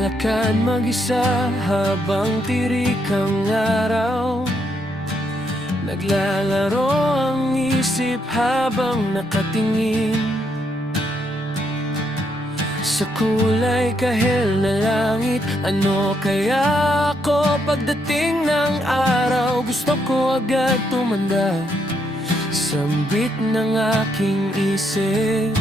Naglalakad mag-isa habang tirik ang araw. Naglalaro ang isip habang nakatingin sa kulay kahel na langit. Ano kaya ako pagdating ng araw? Gusto ko agad tumanda, sambit ng aking isip.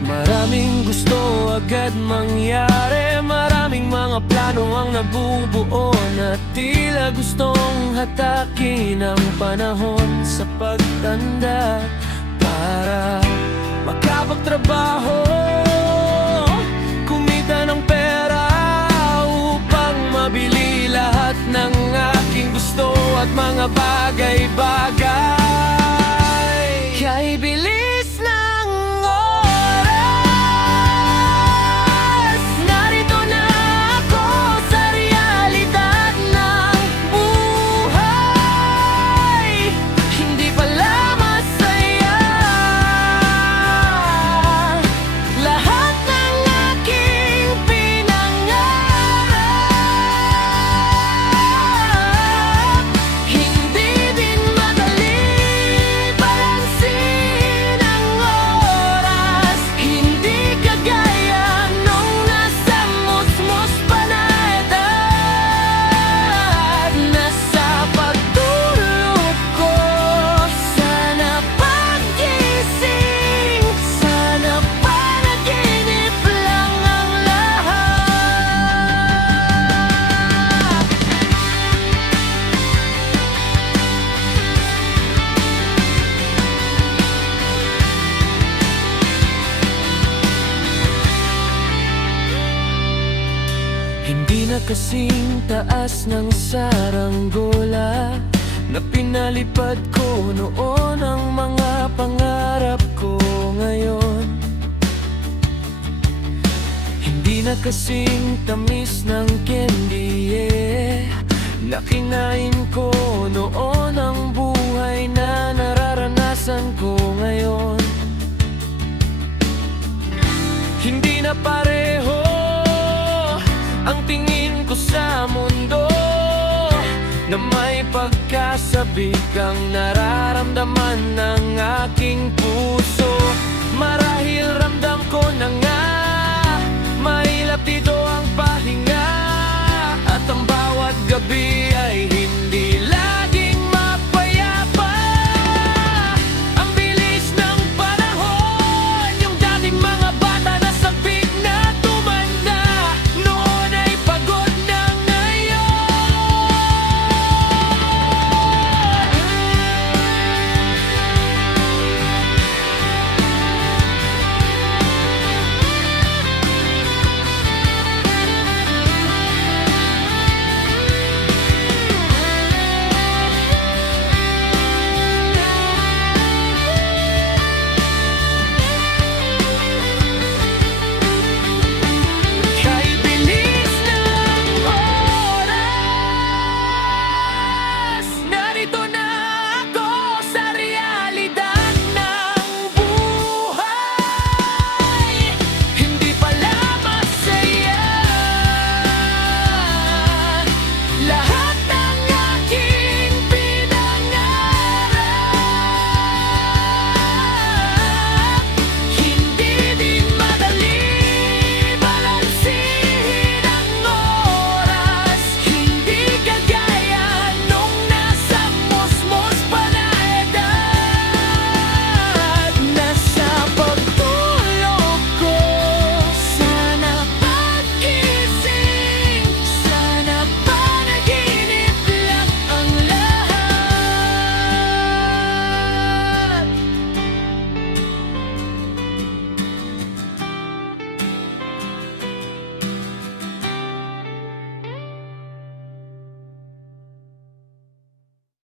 Maraming gusto agad mangyari, maraming mga plano ang nabubuo, na tila gustong hatakin ang panahon sa pagtanda para makapagtrabaho, kumita ng pera upang mabili lahat ng aking gusto at mga bagay-bagay. Kaya bilis ng oras, narito na ako sa realidad ng buhay. Hindi pala masaya lahat ng aking pinangarap. Hindi din madali balansin ang oras, hindi kagaya nung nasa musmos pa na edad. Nasa pagtulog ko, sana paggising, sana panaginip lang ang lahat. Hindi na kasing taas ng saranggola na pinalipad ko noon ang mga pangarap ko ngayon. Hindi na kasing tamis ng candy, na kinain ko noon ang buhay na nararanasan ko ngayon. Hindi na pareho ang tingin ko sa mundo, na may pagkasabik ang nararamdaman ng aking puso. Marahil ramdam ko na nga, mahilap dito ang pahinga, at ang bawat gabi